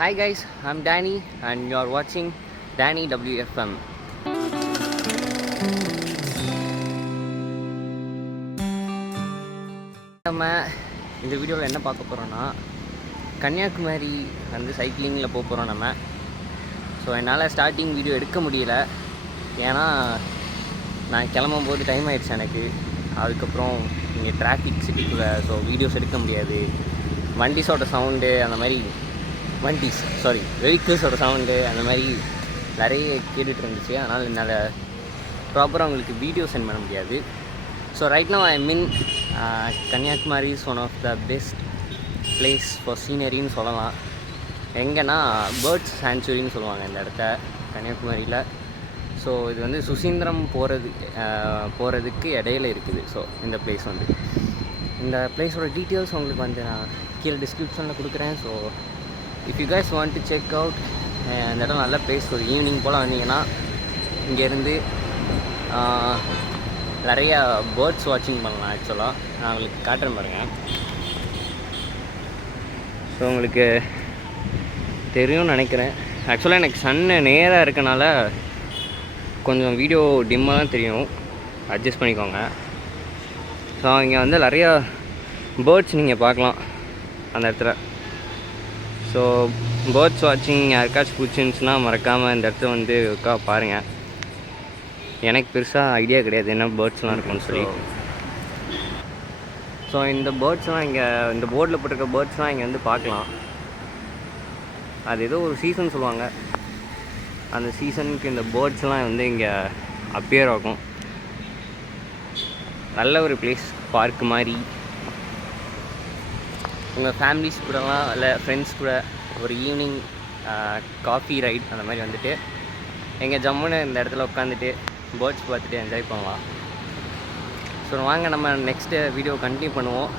Hi guys, I'm Danny and you are watching Danny WFM. நம்ம இந்த வீடியோவில் என்ன பார்க்க போகிறோன்னா கன்னியாகுமரி வந்து சைக்கிளிங்கில் போக போகிறோம் நம்ம. ஸோ என்னால் ஸ்டார்டிங் வீடியோ எடுக்க முடியல, ஏன்னா நான் கிளம்பும் போது டைம் ஆகிடுச்சு எனக்கு. அதுக்கப்புறம் இங்கே டிராஃபிக் சிட்டிக்குள்ளே, ஸோ வீடியோஸ் எடுக்க முடியாது. வண்டிஸோட சவுண்டு அந்த மாதிரி வெஹிக்கிள்ஸோட சவுண்டு அந்த மாதிரி நிறைய கேட்டுகிட்டு இருந்துச்சு. அதனால் என்னால் ப்ராப்பராக உங்களுக்கு வீடியோ சென்ட் பண்ண முடியாது. So right now I mean Kanyakumari is one of the best place for சீனரின்னு சொல்லலாம். எங்கன்னா பேர்ட்ஸ் சாங்சுரின்னு சொல்லுவாங்க இந்த இடத்த கன்னியாகுமரியில். ஸோ இது வந்து சுசீந்திரம் போகிறதுக்கு இடையில இருக்குது. ஸோ இந்த பிளேஸ் வந்து, இந்த பிளேஸோட டீட்டெயில்ஸ் உங்களுக்கு வந்து நான் கீழே டிஸ்கிரிப்ஷனில் கொடுக்குறேன். So if you guys want to check out, இந்த இடம் நல்ல பிளேஸ். ஒரு ஈவினிங் போல் வந்தீங்கன்னா இங்கேருந்து நிறையா பேர்ட்ஸ் வாட்சிங் பண்ணலாம். ஆக்சுவலாக நான் உங்களுக்கு காட்டுறேன் பாருங்கள். ஸோ உங்களுக்கு தெரியும்னு நினைக்கிறேன். ஆக்சுவலாக எனக்கு சன்னு நேராக இருக்கனால கொஞ்சம் வீடியோ டிம்மாக தான் தெரியும், அட்ஜஸ்ட் பண்ணிக்கோங்க. ஸோ இங்கே வந்து நிறையா பேர்ட்ஸ் நீங்கள் பார்க்கலாம் அந்த இடத்துல. ஸோ பேர்ட்ஸ் வாட்சிங் யாருக்காச்சும் பிடிச்சிருந்துச்சுன்னா மறக்காமல் இந்த இடத்துல வந்து பாருங்கள். எனக்கு பெருசாக ஐடியா கிடையாது என்ன பேர்ட்ஸ்லாம் இருக்குன்னு சொல்லி. ஸோ இந்த பேர்ட்ஸ்லாம் இங்கே இந்த போர்டில் போட்டிருக்க பேர்ட்ஸ்லாம் இங்கே வந்து பார்க்கலாம். அது ஏதோ ஒரு சீசன் சொல்லுவாங்க, அந்த சீசனுக்கு இந்த பேர்ட்ஸ்லாம் வந்து இங்கே அப்பியர் ஆகும். நல்ல ஒரு பிளேஸ், பார்க் மாதிரி. உங்கள் ஃபேமிலிஸ் கூடலாம் இல்லை ஃப்ரெண்ட்ஸ் கூட ஒரு ஈவினிங் காஃபி ரைட் அந்த மாதிரி வந்துட்டு எங்கள் ஜம்முன்னு இந்த இடத்துல உட்காந்துட்டு பேர்ட்ஸ் பார்த்துட்டு என்ஜாய் பண்ணலாம். ஸோ வாங்க நம்ம நெக்ஸ்ட்டு வீடியோ கண்டினியூ பண்ணுவோம்.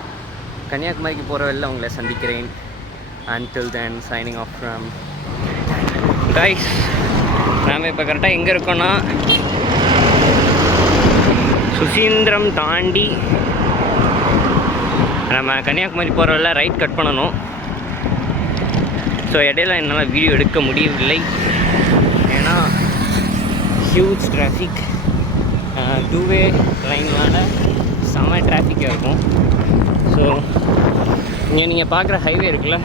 கன்னியாகுமரிக்கு போகிற வழியில் உங்களை சந்திக்கிறேன். until then signing off from guys. நாம் இப்போ கரெக்டாக எங்கே இருக்கோன்னா சுசீந்திரம் தாண்டி நம்ம கன்னியாகுமரி போகிற வழியில் ரைட் கட் பண்ணணும். ஸோ இடையில என்னால் வீடியோ எடுக்க முடியவில்லை, ஏன்னா ஹியூஜ் டிராஃபிக். 2-வே லைன்னால் செம்ம டிராஃபிக்காக இருக்கும். ஸோ இங்கே நீங்கள் பார்க்குற ஹைவே இருக்குல்ல,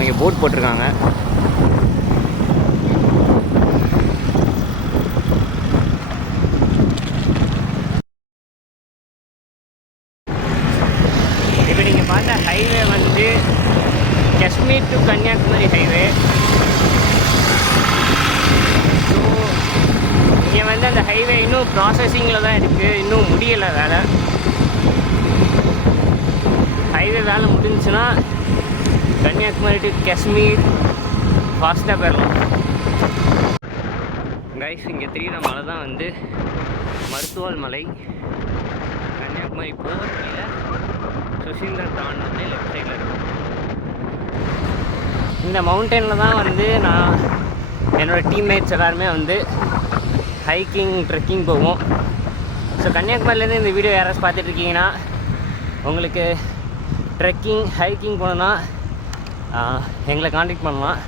இங்கே போட் போட்டிருக்காங்க. இப்போ நீங்கள் பார்த்த ஹைவே வந்து Kashmir to Kanyakumari highway. So இங்கே வந்து அந்த ஹைவே இன்னும் ப்ராசஸிங்கில் தான் இருக்குது, இன்னும் முடியலை வேலை. ஹைவே வேலை முடிஞ்சுன்னா கன்னியாகுமரி டு காஷ்மீர் ஃபாஸ்ட்டாக போயிடலாம். கைஸ், இங்கே தெரிகிற மலை தான் வந்து மருத்துவல் மலை. கன்னியாகுமரி போகிற வழியில் சுசீந்திரம் தாண்டி லெஃப்ட் சைடில் இருக்கும். இந்த மவுண்டனில் தான் வந்து நான் என்னோடய டீம்மேட்ஸ் எல்லாருமே வந்து ஹைக்கிங் ட்ரெக்கிங் போவோம். ஸோ கன்னியாகுமரியிலேருந்து இந்த வீடியோ யாராச்சும் பார்த்துட்ருக்கீங்கன்னா உங்களுக்கு ட்ரெக்கிங் ஹைக்கிங் போகணுன்னா எங்களை காண்டாக்ட் பண்ணலாம்.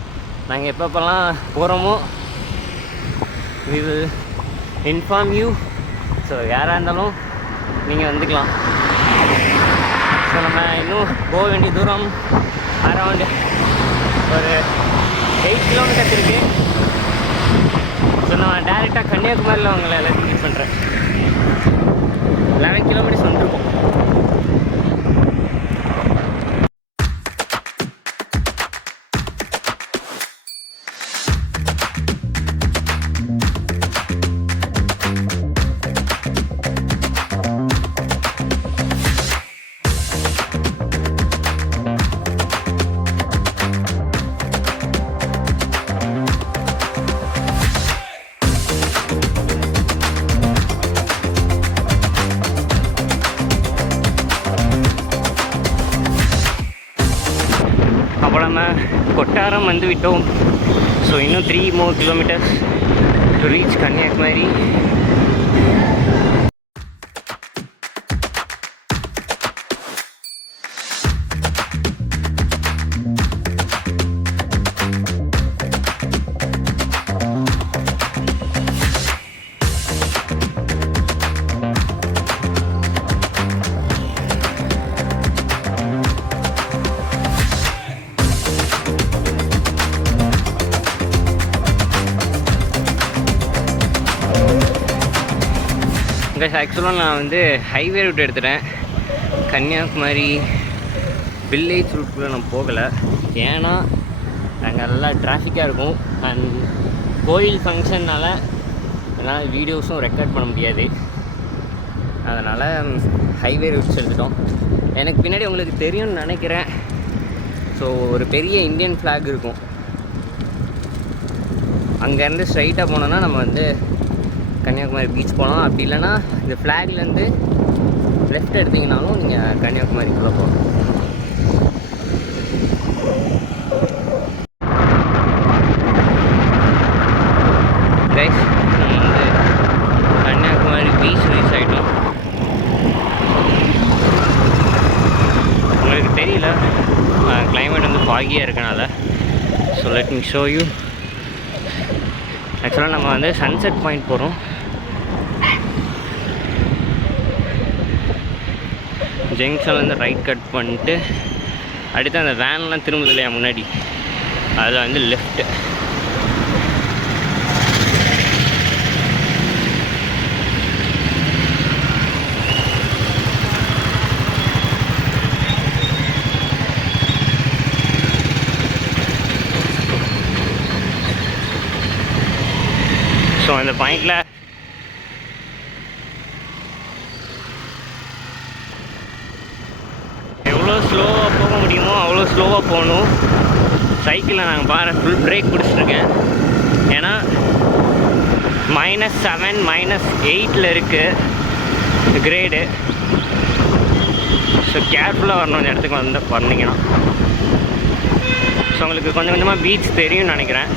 நாங்கள் எப்பப்போல்லாம் போகிறோமோ we will inform you. So யாராக இருந்தாலும் நீங்கள் வந்துக்கலாம். ஸோ நம்ம இன்னும் போக வேண்டிய தூரம் அரௌண்ட் ஒரு 8 கிலோமீட்டர்ஸ் இருக்குது. ஸோ நான் டேரெக்டாக கன்னியாகுமரியில் உங்களை எல்லாத்தையும் மீட் பண்ணுறேன். 11 கிலோமீட்டர்ஸ் வந்துருக்கோம். அப்போ நம்ம கொட்டாரம் வந்து விட்டோம். ஸோ இன்னும் 3 more kilometers to reach Kanyakumari. Guys ஆக்சுவலாக நான் வந்து ஹைவே ரூட் எடுத்துட்டேன். கன்னியாகுமரி வில்லேஜ் ரூட்குள்ளே நான் போகலை. ஏன்னா அங்கே நல்லா டிராஃபிக்காக இருக்கும். அண்ட் கோயில் ஃபங்க்ஷன்னால் என்னால் வீடியோஸும் ரெக்கார்ட் பண்ண முடியாது. அதனால் ஹைவே ரூட்ஸ் எடுத்துட்டோம். எனக்கு பின்னாடி உங்களுக்கு தெரியும்னு நினைக்கிறேன். ஸோ ஒரு பெரிய இந்தியன் ஃப்ளாக் இருக்கும். அங்கேருந்து ஸ்ட்ரைட்டாக போனோன்னா நம்ம வந்து கன்னியாகுமரி பீச் போகலாம். அப்படி இல்லைன்னா இந்த ஃப்ளாக்லேருந்து லெஃப்ட் எடுத்திங்கனாலும் நீங்கள் கன்னியாகுமரிக்குள்ளே போகலாம். கைஸ் நம்ம வந்து கன்னியாகுமரி பீச் ரீச் ஆகிட்டோம். உங்களுக்கு தெரியல, கிளைமேட் வந்து ஃபாகியாக இருக்கனால. So let me show you. ஆக்சுவலாக நம்ம வந்து சன்செட் பாயிண்ட் போகிறோம். ஜங்ஷன்லேருந்து ரைட் கட் பண்ணிட்டு அடுத்து அந்த வேன்லாம் திரும்புது இல்லையா முன்னாடி, அதில் வந்து லெஃப்ட்டு. ஸோ அந்த பாயிண்டில் எவ்வளோ ஸ்லோவாக போக முடியுமோ அவ்வளோ ஸ்லோவாக போகணும். சைக்கிளில் நாங்கள் பாரு ஃபுல் பிரேக் பிடிச்சிட்ருக்கேன். ஏன்னா -7 -8 இருக்குது கிரேடு. ஸோ கேர்ஃபுல்லாக வரணும் இந்த இடத்துக்கு வந்து வந்தீங்கன்னா. ஸோ உங்களுக்கு கொஞ்சம் கொஞ்சமாக பீச் தெரியும்னு நினைக்கிறேன்.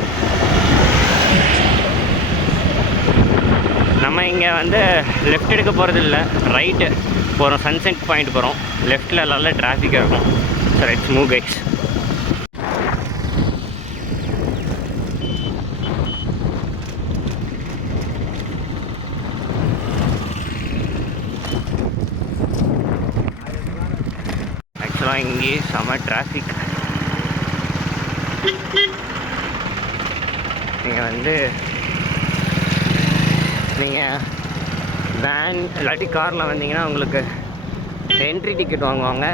நம்ம இங்கே வந்து லெஃப்ட் எடுக்க போகிறது இல்லை, ரைட்டு போகிறோம். சன்செட் பாயிண்ட் போகிறோம். லெஃப்டில் நல்லா டிராஃபிக்காக இருக்கும். So let's move guys. ஆக்சுவலாக இங்கே செம டிராஃபிக். நீங்கள் வந்து நீங்கள் வேன் இல்லாட்டி காரில் வந்தீங்கன்னா உங்களுக்கு என்ட்ரி டிக்கெட் வாங்குவாங்க.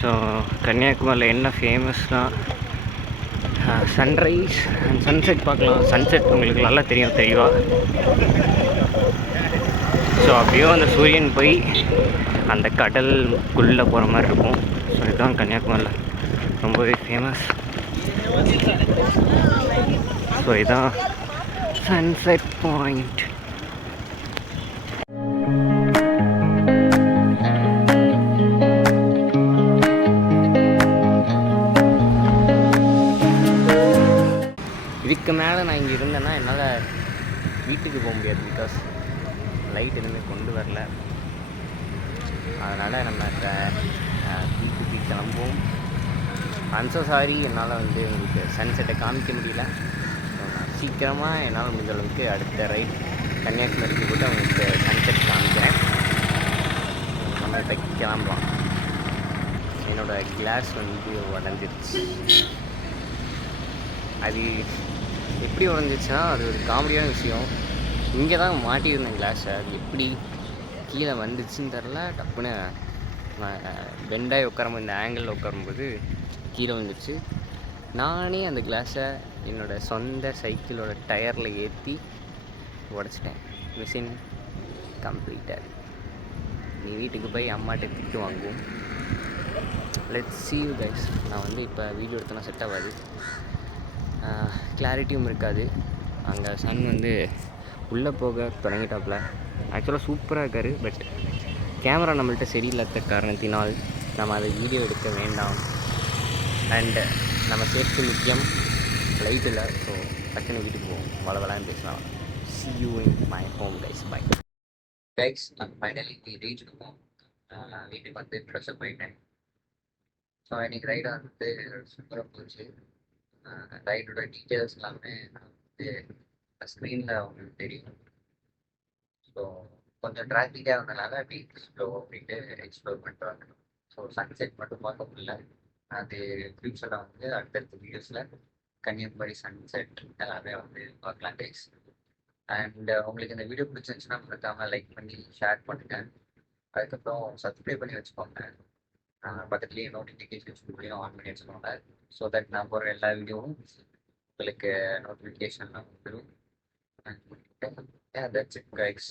ஸோ கன்னியாகுமரியில் என்ன ஃபேமஸ்னால் சன்ரைஸ் அண்ட் சன்செட் பார்க்கலாம். சன்செட் உங்களுக்கு நல்லா தெரியும் தெளிவாக. ஸோ அப்படியோ அந்த சூரியன் போய் அந்த கடலுக்குள்ளே போகிற மாதிரி இருக்கும். ஸோ இதுதான் கன்னியாகுமரியில் ரொம்பவே ஃபேமஸ். ஸோ இதுதான் சன்செட் பாயிண்ட். இதுக்கு மேலே நான் இங்கே இருந்தேன்னா என்னால் வீட்டுக்கு போக முடியாது. பிகாஸ் லைட் எதுவுமே கொண்டு வரல. அதனால் நம்ம வீட்டுக்கு கிளம்புவோம். அன்சோ சாரி, என்னால் வந்து உங்களுக்கு சன்செட்டை காமிக்க முடியல. ஸோ நான் சீக்கிரமாக என்னால் முடிஞ்ச அளவுக்கு அடுத்த ரைட் கன்னியாகுமரிக்கு கூட உங்களுக்கு சன்செட் காமிக்கிறேன். நம்ம இப்போ கிளம்பலாம். என்னோடய கிளாஸ் வந்து உடஞ்சிருச்சு. அது எப்படி உடஞ்சிச்சுன்னா அது ஒரு காமெடியான விஷயம். இங்கே தான் மாட்டியிருந்தேன் கிளாஸை. அது எப்படி கீழே வந்துச்சுன்னு தெரில. டப்புன்னு பெண்டாகி உட்காரும்போது, இந்த ஆங்கிளில் உட்காரும்போது கீழே வந்துச்சு. நானே அந்த கிளாஸை என்னோடய சொந்த சைக்கிளோட டயரில் ஏற்றி உடச்சிட்டேன். மிஷின் கம்ப்ளீட்டாக. நீ வீட்டுக்கு போய் அம்மாட்ட திட்டு வாங்குவோம். Let's see you guys. நான் வந்து இப்போ வீடியோ எடுத்தோன்னா செட் ஆகாது, கிளாரிட்டியும் இருக்காது. அங்கே சன் வந்து உள்ளே போக தொடங்கிட்டாப்புல. ஆக்சுவலாக சூப்பராக இருக்கார். பட் கேமரா நம்மள்கிட்ட சரியில்லாத காரணத்தினால் நம்ம அதை வீடியோ எடுக்க வேண்டாம். அண்டு நம்ம சேஃப்டி முக்கியம், லைட் இல்லை. ஸோ டக்குன்னு வீட்டுக்கு போவோம், வளவலான்னு பேசலாம். see you in my home guys. bye guys. நான் ஃபைனலி ரீச் இருக்கோம். வீட்டுக்கு வந்து ட்ரெஸ்அப் பண்ணிட்டேன். ஸோ இன்றைக்கி ரைடாக வந்து சூப்பராக போச்சு. ரைடோட டீட்டெயில்ஸ் எல்லாமே நான் வந்து ஸ்க்ரீனில் உங்களுக்கு தெரியும். ஸோ கொஞ்சம் டிராஃபிக்காக இருந்தனால அப்படி ஸ்லோ போயிட்டு எக்ஸ்ப்ளோர் பண்ணிட்டு வரணும். ஸோ சன்செட் மட்டும் பார்க்க முடியல. அது ஃப்யூச்சரில் வந்து அடுத்தடுத்த வீடியோஸில் கன்னியாகுமரி சன்செட் எல்லாமே வந்து பார்க்கலாம் கைஸ். அண்ட் உங்களுக்கு இந்த வீடியோ பிடிச்சிருந்துச்சுன்னா மறக்காம லைக் பண்ணி ஷேர் பண்ணுங்க. அதுக்கப்புறம் சப்ஸ்கிரைப் பண்ணி வச்சுக்கோங்க. பக்கத்துலேயே நோட்டிஃபிகேஷன்ஸ் ஆன் பண்ணி வச்சுக்கோங்க. ஸோ தட் நான் போகிற எல்லா வீடியோவும் உங்களுக்கு நோட்டிஃபிகேஷன்லாம் வந்துடும். And yeah, that's it, guys.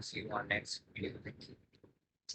See you on next video. Thank you.